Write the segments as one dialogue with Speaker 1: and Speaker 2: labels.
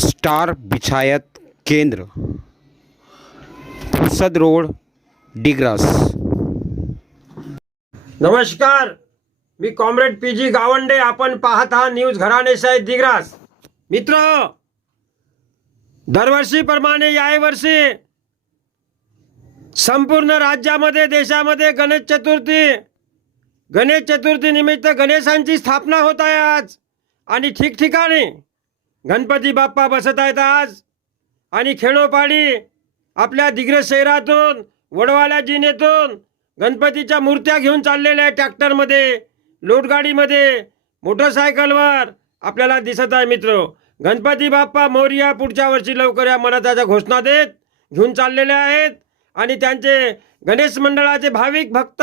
Speaker 1: Star बिछायत केंद्र फुसद road Digras.
Speaker 2: नमस्कार मी कॉम्रेड पी जी गावंडे आपण पाहत आहात न्यूज घराणे साहेब दिग्रास मित्र दरवर्षीप्रमाणे यावर्षी वर्षी संपूर्ण राज्यामध्ये देशामध्ये गणेश चतुर्थी गणेश चतुर्थी निमित्त गणेशांची स्थापना होत आहे आज. आणि ठिकठिकाणी गणपती बाप्पा बसत आहेत आज. आणि खेडोपाडी आपल्या दिग्रज शहरातून वडवाला जिनेतून गणपतीच्या मूर्त्या घेऊन चाललेल्या आहेत ट्रॅक्टरमध्ये लोटगाडीमध्ये मोटरसायकलवर. आपल्याला दिसत आहे मित्र गणपती बाप्पा मोर्या पुढच्या वर्षी लवकर या मनाताच्या घोषणा देत घेऊन चाललेले आहेत. आणि त्यांचे गणेश मंडळाचे भाविक भक्त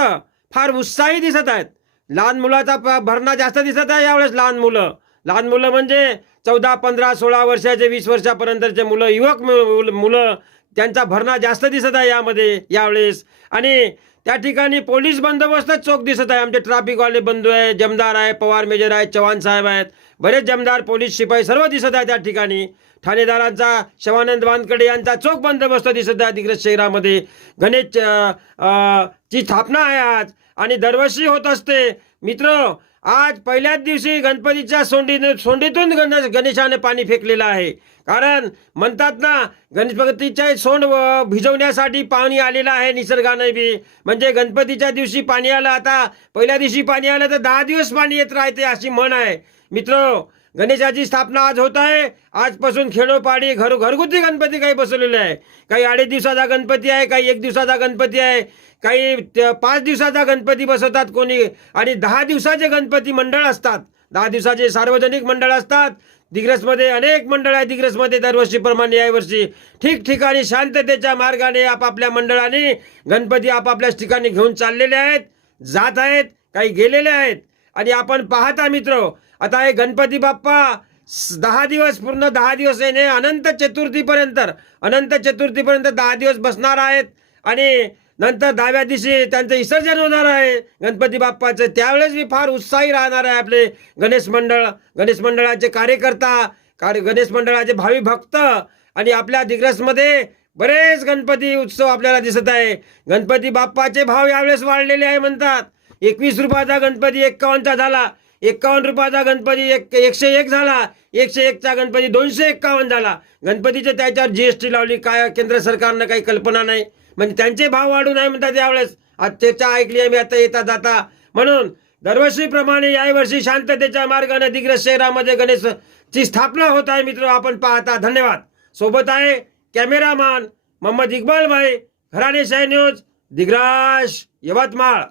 Speaker 2: फार उत्साही दिसत आहेत. लहान मुलाचा प- भरणा जास्त दिसत आहे यावेळेस लहान मुलं. लहान मुलं म्हणजे चौदा पंधरा सोळा वर्षाचे वीस वर्षापर्यंतचे मुलं युवक मु- मुलं त्यांचा भरणा जास्त दिसत आहे यामध्ये यावेळेस. आणि त्या ठिकाणी पोलीस बंदोबस्तच चोख दिसत आहे. आमचे ट्रॅफिकवाले बंधू आहे जमदार आहे पवार मेजर आहेत चव्हाण साहेब आहेत. बरेच जमदार पोलीस शिपाई सर्व दिसत आहे त्या ठिकाणी. ठाणेदारांचा शवानंद वानकडे यांचा चोख बंदोबस्त दिसत आहे तिकडे शहरामध्ये. गणेश ची स्थापना आहे आज. आणि दरवर्षी होत असते. मित्र आज पहिल्याच दिवशी गणपतीच्या सोंडीने सोंडीतून गणेश गणेशाने पाणी फेकलेलं आहे. कारण म्हणतात ना गणपतीच्या सोंड भिजवण्यासाठी पाणी आलेलं आहे निसर्गाने बी. म्हणजे गणपतीच्या दिवशी पाणी आलं आता पहिल्या दिवशी पाणी आलं तर दहा दिवस पाणी येत राहते अशी म्हण आहे. मित्र गणेशाची स्थापना आज होत आहे. आजपासून खेडोपाडी घर घरगुती गणपती काही बसवलेले आहे. काही अडीच दिवसाचा गणपती आहे काही एक दिवसाचा गणपती आहे. काही पाच दिवसाचा गणपती बसवतात कोणी आणि दहा दिवसाचे गणपती मंडळ असतात. दहा दिवसाचे सार्वजनिक मंडळ असतात. दिग्रसमध्ये अनेक मंडळ आहे. दिग्रसमध्ये दरवर्षीप्रमाणे यावर्षी ठिकठिकाणी शांततेच्या मार्गाने आपापल्या मंडळाने गणपती आपापल्याच ठिकाणी घेऊन चाललेले आहेत. जात आहेत काही गेलेले आहेत. आणि आपण पाहता मित्र आता हे गणपती बाप्पा दहा दिवस पूर्ण दहा दिवस येणे अनंत चतुर्थीपर्यंत अनंत चतुर्थीपर्यंत दहा दिवस बसणार आहेत. आणि नंतर दहाव्या दिवशी त्यांचं विसर्जन होणार आहे गणपती बाप्पाचं. त्यावेळेस मी फार उत्साही राहणार आहे आपले गणेश मंडळ गणेश मंडळाचे कार्यकर्ता कार्य गणेश मंडळाचे भावी भक्त आणि आपल्या दिग्रसमध्ये बरेच गणपती उत्सव आपल्याला दिसत आहे. गणपती बाप्पाचे भाव यावेळेस वाढलेले आहे म्हणतात. एकवीस रुपयाचा गणपती एक्कावन्नचा झाला. एक्कावन्न रुपयाचा गणपती एक एकशे एक झाला. एकशे एकचा गणपती दोनशे एक्कावन्न झाला. गणपतीचे त्याच्यावर जी एस टी लावली. काय केंद्र सरकारनं काही कल्पना नाही. म्हणजे त्यांचे भाव वाढू नाही म्हणतात यावेळेस. आज ऐकली आहे मी आता येता जाता. म्हणून दरवर्षीप्रमाणे यावर्षी शांततेच्या मार्गाने दिग्रस शहरामध्ये गणेशची स्थापना होत आहे मित्र. आपण पाहता. धन्यवाद. सोबत आहे कॅमेरामॅन मोहम्मद इकबाल भाई. घराणे शाही न्यूज दिग्राश यवतमाळ.